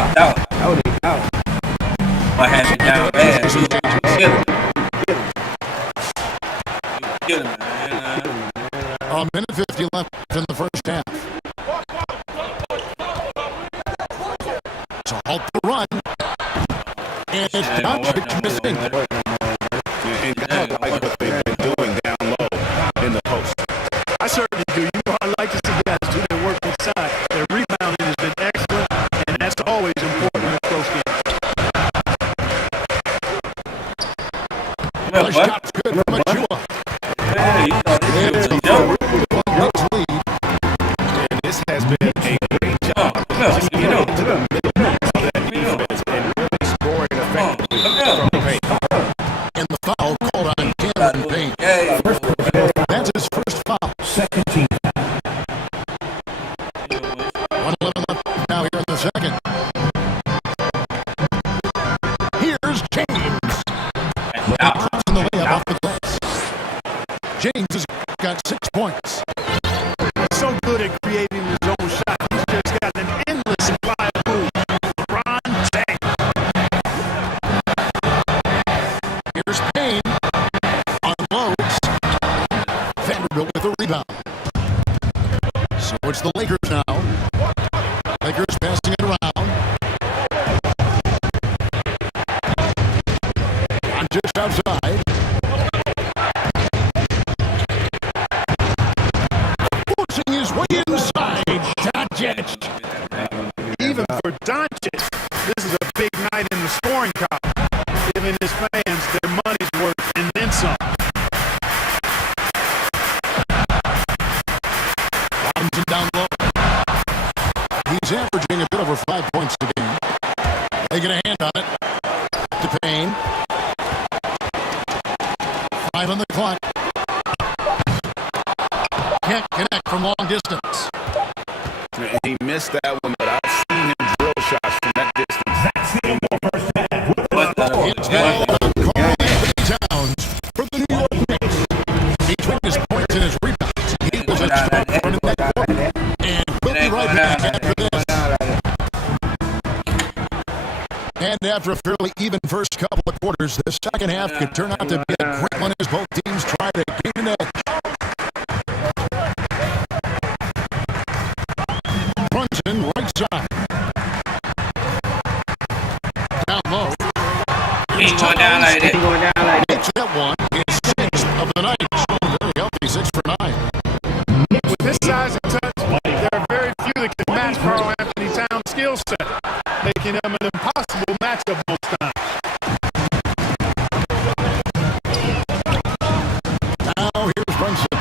would have thought. I had it down bad. Kill him, man. A minute 50 left in the first half. So halt the run. And it's Doncic missing. And guys like what they've been doing down low in the post. I certainly do. You know, I like to see guys do their work inside. Their rebounding has been excellent, and that's always important in a close game. The shot's good from Achua. Hey, you thought this was a joke. And this has been a great job. You know. And the foul called on Cameron Payne. That's his first foul. Second team. 1:11 left now here in the second. Here's James. In the layup off the glass. James has got 6 points. So good at creating his own shot. He's just got an endless supply of moves. LeBron James. Here's Payne. Unloads. Vanderbilt with a rebound. So it's the Lakers now. Lakers passing it around. I'm just outside. Forcing his way inside. Doncic. Even for Doncic, this is a big night in the scoring column, giving his fans their money's worth and then some. Robinson down low. He's averaging a bit over 5 points a game. They get a hand on it to Payne. 5 on the clock. Can't connect from long distance. He missed that one, but I've seen him drill shots from that distance. It's now the call Towns for the New York Knicks. Between his points and his rebounds, he was a strong run in that quarter. And we'll be right back after this. And after a fairly even first couple of quarters, the second half could turn out to be a great one as both teams try to gain an edge. Brunson, right side. Down low. He's going down like that. Makes that one. It's 6 of the night. Very healthy, 6 for 9. With his size and touch, there are very few that can match Karl Anthony Towns' skill set, making him an impossible matchup most times. Now here's Brunson.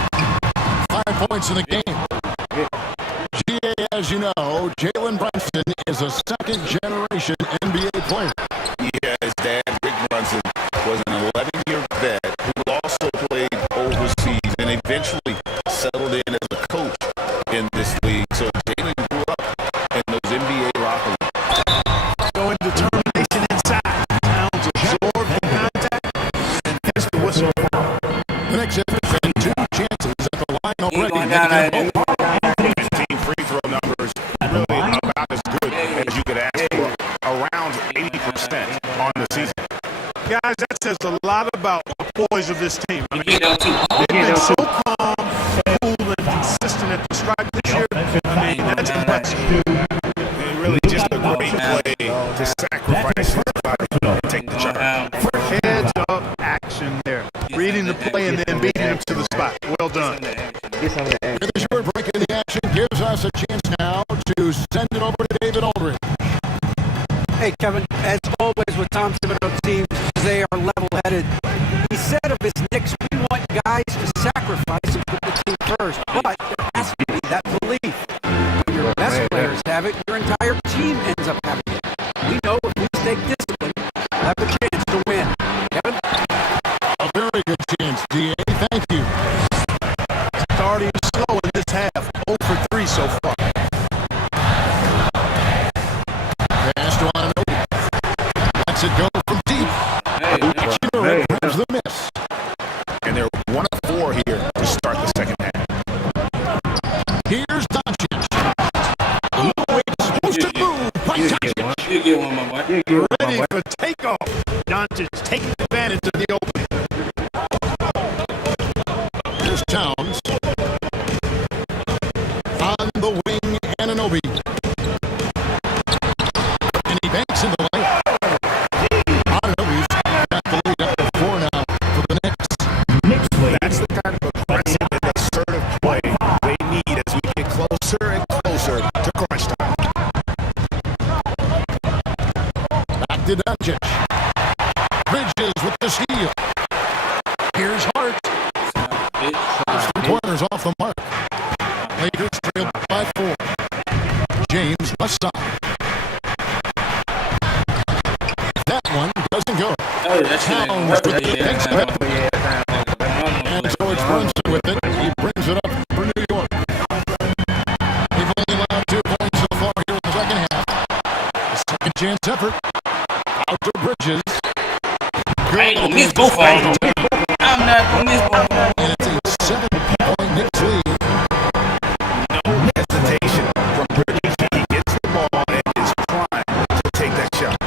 5 points in the game. GA, as you know, Jalen Brunson is a second-generation NBA player. Yeah, his dad, Rick Brunson, was an 11-year vet who also played overseas and eventually settled in as a coach in this league. So Jalen grew up in those NBA locker rooms. Showing determination inside. Towns absorbed the contact and hits the whistle. The Knicks have had 2 chances at the line He's already. going down like that. His team free throw numbers really about as good as you could ask for. Around 80% on the season. Guys, that says a lot about the poise of this team. I mean, You know, too. they've been so calm, cool, and consistent at the stripe this year. I mean, that's impressive. And really just a great play to sacrifice and take the charge. Heads up action there. Reading the play and then beating him to the spot. Well done. With a short break in the action gives us a chance now to send it over to David Aldridge. Hey, Kevin, as always with Tom Thibodeau's teams, they are level-headed. He said of his Knicks, we want guys to sacrifice and put the team first, but there has to be that belief. When your best players have it, your entire team ends up having it. We know if we stay disciplined, we'll have a chance to win. Kevin? A very good chance, DA. Thank you. Starting slow in this half. 0 for 3 so far. Pass to Anunoby. Lets it go from deep. Hey, grabs the miss. And they're 1 of 4 here to start the second half. Here's Doncic. Oh, it's to Doncic. Bridges with the steal. Here's Hart. First 3 pointers off the mark. Lakers trail by 4. James left side. That one doesn't go. Towns with the next pass. And so it's Brunson with it. He brings it up for New York. They've only allowed 2 points so far here in the second half. A second chance effort. Out to Bridges. I ain't gonna miss both of them. I'm not gonna miss both of them. And it's a 7-point Knicks lead. No hesitation from Bridges. He gets the ball and is primed to take that shot.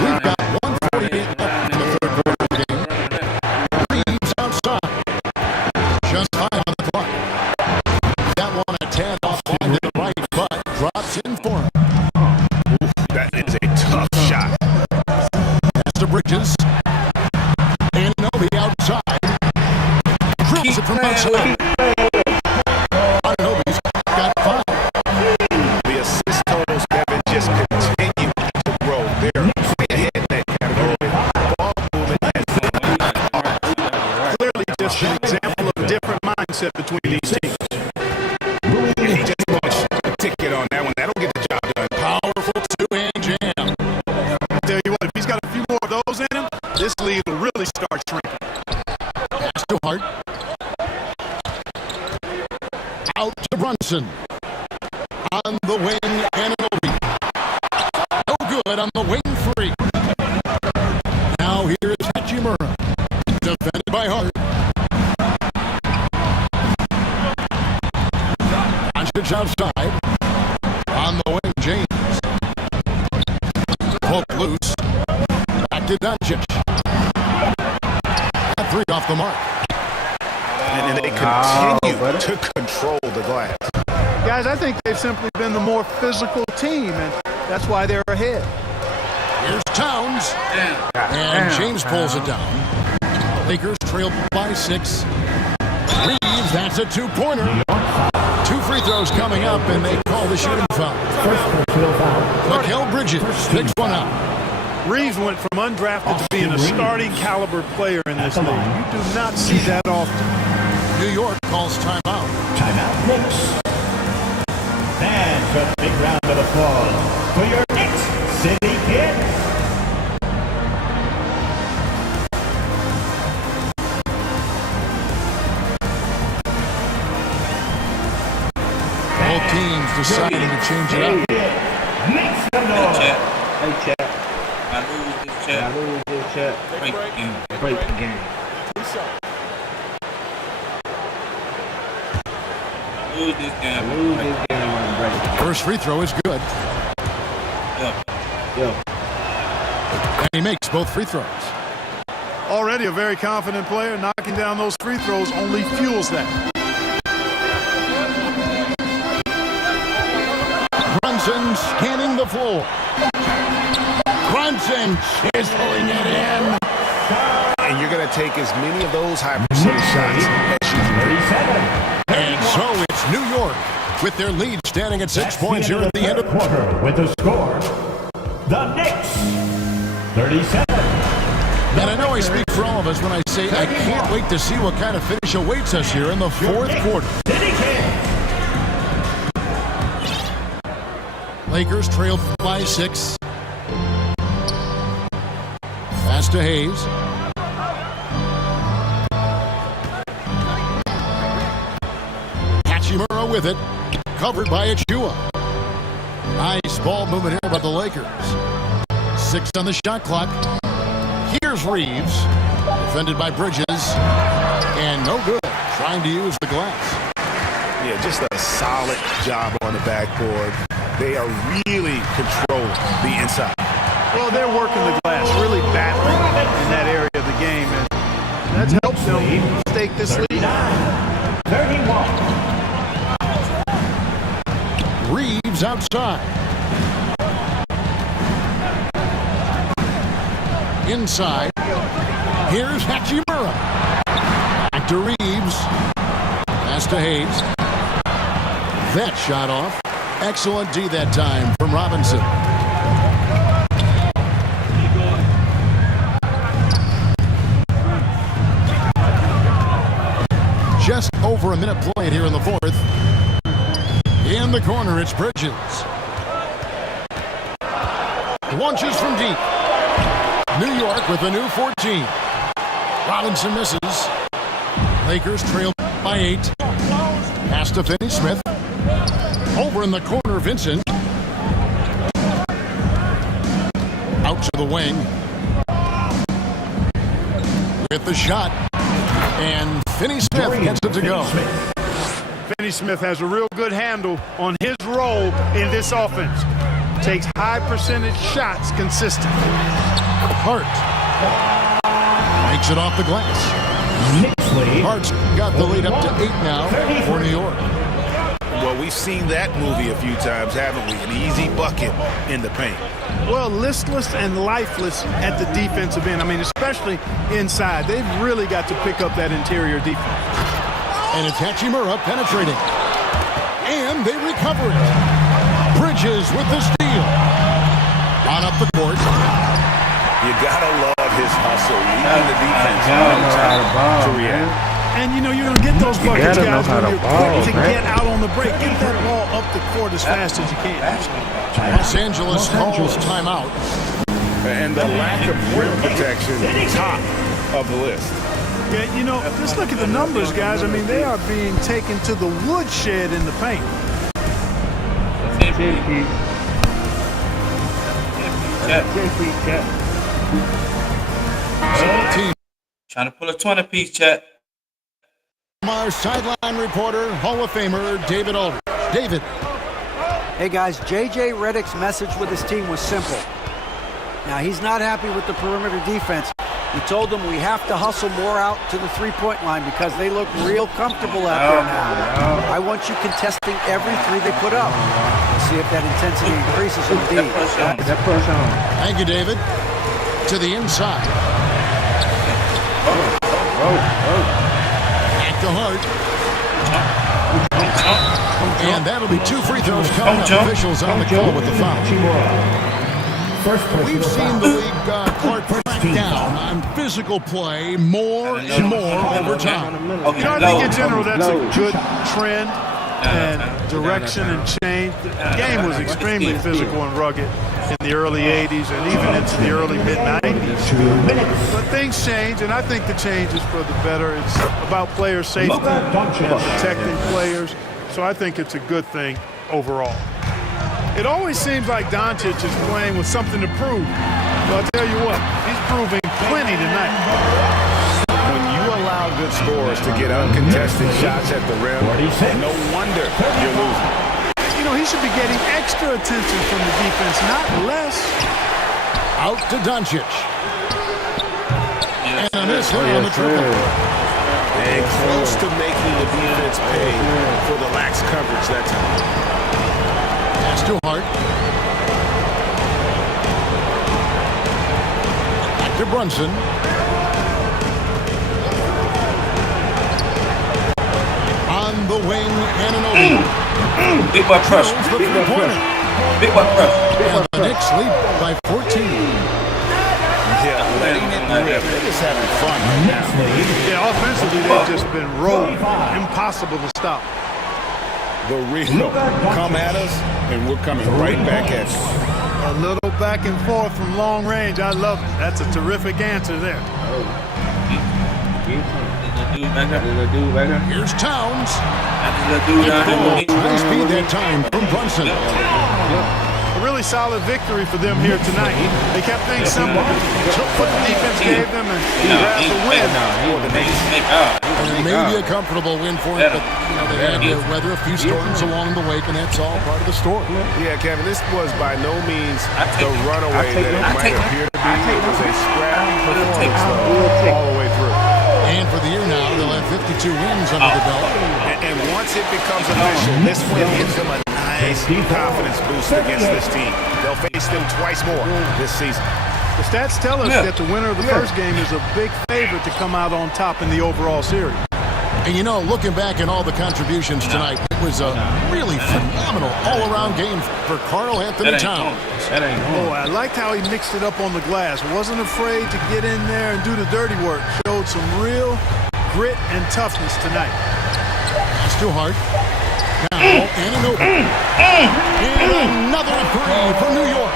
We've got 148 left in the third quarter of the game. Reeves outside. Just 5 on the clock. That one a tad off to the right, but drops in for him. That is a tough shot. Pass to Bridges. And Nobi outside. Drills it from outside. Nobi's got 5. The assist totals, Kevin, just continue to grow. They're way ahead in that category. Ball movement has Clearly just an example of a different mindset between these teams. he just punched the ticket on that one. That'll get the job done. Powerful 2-hand jam. I tell you what, if he's got a few more of those in him, this lead will really start shrinking. Pass to Hart. Out to Brunson. On the wing, Anunoby. No good on the wing 3. Now here is Hachimura. Defended by Hart. Doncic outside. On the wing, James. Poke loose. Back to Doncic. That 3 off the mark. And they continue to control the glass. Guys, I think they've simply been the more physical team, and that's why they're ahead. Here's Towns. And James pulls it down. Lakers trail by 6. Reeves, that's a 2-pointer. 2 free throws coming up, and they call the shooting foul. Mikal Bridges picks one out. Reeves went from undrafted to being a starting caliber player in this league. You do not see that often. New York calls timeout. Timeout, Knicks. Fans, a big round of applause for your Knicks City Kids. Both teams deciding to change it up. Make some noise. Hey, chat. I lose this chat. Break the game. Break the game. Lose this game. First free throw is good. Yep. And he makes both free throws. Already a very confident player. Knocking down those free throws only fuels that. Brunson scanning the floor. Brunson is pulling it in. And you're going to take as many of those high percentage shots as you can. And so it's New York with their lead standing at 6 points here at the end of the quarter. With the score, the Knicks 37. And I know I speak for all of us when I say I can't wait to see what kind of finish awaits us here in the fourth quarter. City Kids. Lakers trail by 6. Pass to Hayes. Hachimura with it. Covered by Achua. Nice ball movement here by the Lakers. 6 on the shot clock. Here's Reeves. Defended by Bridges. And no good. Trying to use the glass. Yeah, just a solid job on the backboard. They are really controlling the inside. Well, they're working the glass, really battling in that area of the game, and that's helped them stake this lead. 31. Reeves outside. Inside. Here's Hachimura. Back to Reeves. Pass to Hayes. That shot off. Excellent D that time from Robinson. Just over a minute played here in the fourth. In the corner, it's Bridges. Launches from deep. New York with a new 14. Robinson misses. Lakers trail by 8. Pass to Finney Smith. Over in the corner, Vincent. Out to the wing. With the shot. And Finney Smith gets it to go. Finney Smith has a real good handle on his role in this offense. Takes high percentage shots consistently. Hart makes it off the glass. Hart's got the lead up to 8 now for New York. Well, we've seen that movie a few times, haven't we? An easy bucket in the paint. Well, listless and lifeless at the defensive end. I mean, especially inside. They've really got to pick up that interior defense. And it's Hachimura penetrating. And they recover it. Bridges with the steal. On up the court. You gotta love his hustle, leading the defense to react. And you know you're gonna get those buckets, guys, when you're quick to get out on the break. Get that ball up the court as fast as you can. Los Angeles calls timeout. And the lack of rim protection, top of the list. Yeah, you know, just look at the numbers, guys. I mean, they are being taken to the woodshed in the paint. Trying to pull a 20-piece, chat. Our sideline reporter, Hall of Famer David Aldridge. David. Hey guys, J.J. Redick's message with his team was simple. Now, he's not happy with the perimeter defense. He told them we have to hustle more out to the three-point line because they look real comfortable out there now. I want you contesting every three they put up. We'll see if that intensity increases indeed. Thank you, David. To the inside. At the Hart. And that'll be 2 free throws coming up. Officials on the call with the foul. We've seen the league court crack down on physical play more and more over time. You know, I think in general that's a good trend and direction and change. The game was extremely physical and rugged in the early 80s and even into the early mid-90s. But things change, and I think the change is for the better. It's about player safety and protecting players. So I think it's a good thing overall. It always seems like Doncic is playing with something to prove. But I'll tell you what, he's proving plenty tonight. When you allow good scorers to get uncontested shots at the rim, no wonder you're losing. You know, he should be getting extra attention from the defense, not less. Out to Doncic. And a miss there on the triple. And close to making the defense pay for the lax coverage that time. Pass to Hart. Back to Brunson. On the wing and an open. Big boy crush. Big boy crush. Big boy crush. And the Knicks lead by 14. Yeah, letting it live. They're just having fun right now. Yeah, offensively, they've just been rolling. Impossible to stop. The real come at us, and we're coming right back at you. A little back and forth from long range. I love it. That's a terrific answer there. Here's Towns. High High speed that time from Brunson. A really solid victory for them here tonight. They kept things simple, took what the defense gave them, and grabbed the win. And maybe a comfortable win for it, but they had to weather a few storms along the way, and that's all part of the story. Yeah, Kevin, this was by no means the runaway that it might appear to be. It was a scrappy performance all the way through. And for the year now, they'll have 52 wins under the belt. And once it becomes official, this win gives them a nice confidence boost against this team. They'll face them twice more this season. The stats tell us that the winner of the first game is a big favorite to come out on top in the overall series. And you know, looking back at all the contributions tonight, it was a really phenomenal all-around game for Karl Anthony Towns. Oh, I liked how he mixed it up on the glass. Wasn't afraid to get in there and do the dirty work. Showed some real grit and toughness tonight. That's too hard. Now, Anunoby. And another three for New York.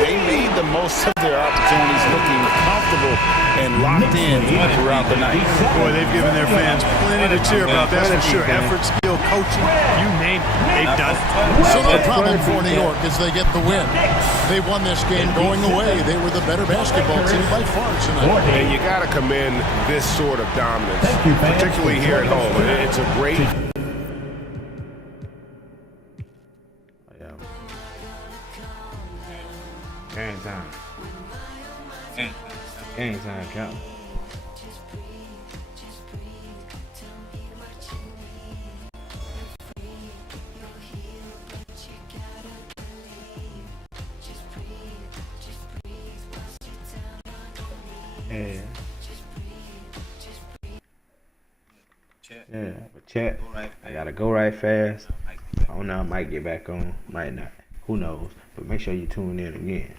They made the most of their opportunities, looking comfortable and locked in throughout the night. Boy, they've given their fans plenty to cheer about, that's for sure. Effort, skill, coaching, you name it, they've done it. So no problem for New York as they get the win. They won this game going away. They were the better basketball team by far tonight. And you got to commend this sort of dominance, particularly here at home. It's a great... Game time. Game time, count. Yeah. Yeah, but chat, I gotta go right fast. I don't know, I might get back on, might not. Who knows? But make sure you tune in again.